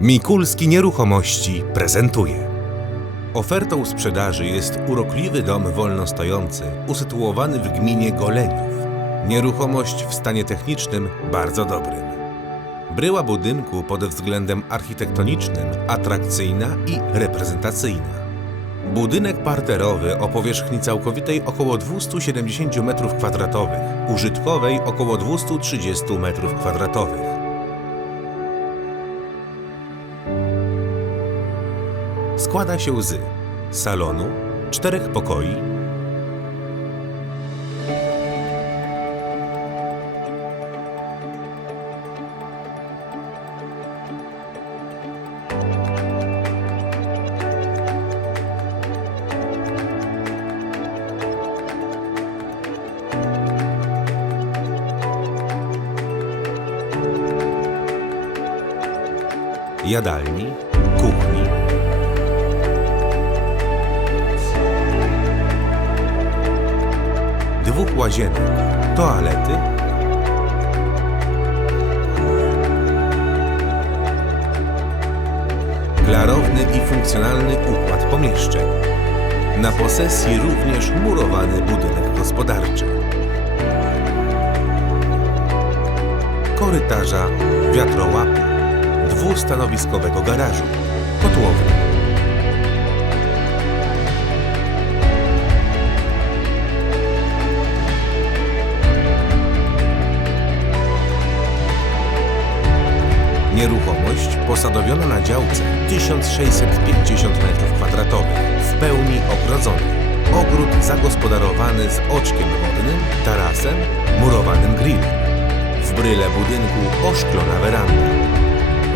Mikulski Nieruchomości prezentuje. Ofertą sprzedaży jest urokliwy dom wolnostojący, usytuowany w gminie Goleniów. Nieruchomość w stanie technicznym bardzo dobrym. Bryła budynku pod względem architektonicznym atrakcyjna i reprezentacyjna. Budynek parterowy o powierzchni całkowitej około 270 m2, użytkowej około 230 m2. Składa się z salonu, czterech pokoi, jadalni, kuchni, dwóch łazienek, toalety, klarowny i funkcjonalny układ pomieszczeń. Na posesji również murowany budynek gospodarczy. Korytarza, wiatrołapy, dwustanowiskowego garażu, kotłowni. Nieruchomość posadowiona na działce 1650 m2, w pełni ogrodzony. Ogród zagospodarowany z oczkiem wodnym, tarasem, murowanym grillem. W bryle budynku oszklona weranda.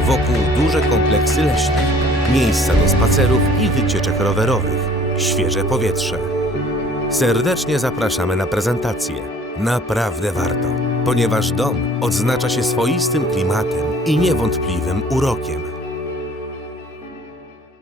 Wokół duże kompleksy leśne, miejsca do spacerów i wycieczek rowerowych, świeże powietrze. Serdecznie zapraszamy na prezentację. Naprawdę warto, ponieważ dom odznacza się swoistym klimatem i niewątpliwym urokiem.